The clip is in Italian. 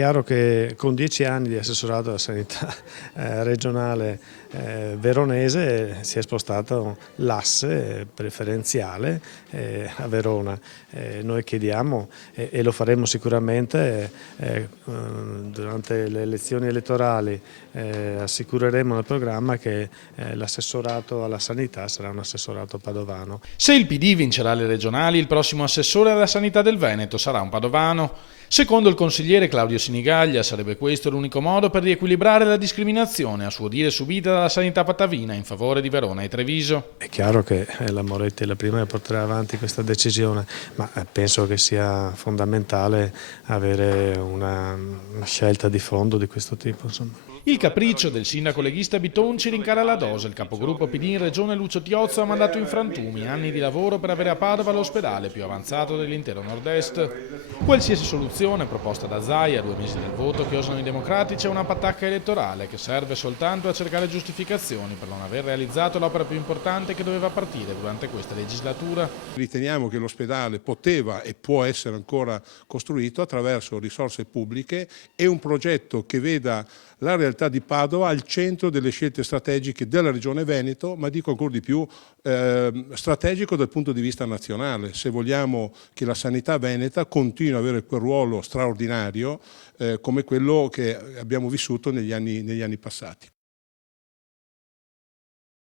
chiaro che con 10 anni di assessorato alla sanità regionale veronese si è spostato l'asse preferenziale a Verona. Noi chiediamo e lo faremo sicuramente durante le elezioni elettorali, assicureremo nel programma che l'assessorato alla sanità sarà un assessorato padovano. Se il PD vincerà le regionali, il prossimo assessore alla sanità del Veneto sarà un padovano. Secondo il consigliere Claudio Sinigaglia sarebbe questo l'unico modo per riequilibrare la discriminazione, a suo dire subita dalla sanità patavina in favore di Verona e Treviso. È chiaro che la Moretti è la prima che porterà avanti questa decisione, ma penso che sia fondamentale avere una scelta di fondo di questo tipo. Insomma. Il capriccio del sindaco leghista Bitonci rincara la dose. Il capogruppo PD in regione Lucio Tiozzo ha mandato in frantumi anni di lavoro per avere a Padova l'ospedale più avanzato dell'intero nord-est. Qualsiasi soluzione proposta da Zaia a 2 mesi dal voto che osano i democratici è una patacca elettorale che serve soltanto a cercare giustificazioni per non aver realizzato l'opera più importante che doveva partire durante questa legislatura. Riteniamo che l'ospedale poteva e può essere ancora costruito attraverso risorse pubbliche e un progetto che veda la realtà di Padova al centro delle scelte strategiche della Regione Veneto, ma dico ancora di più strategico dal punto di vista nazionale, se vogliamo che la sanità veneta continui ad avere quel ruolo straordinario come quello che abbiamo vissuto negli anni passati.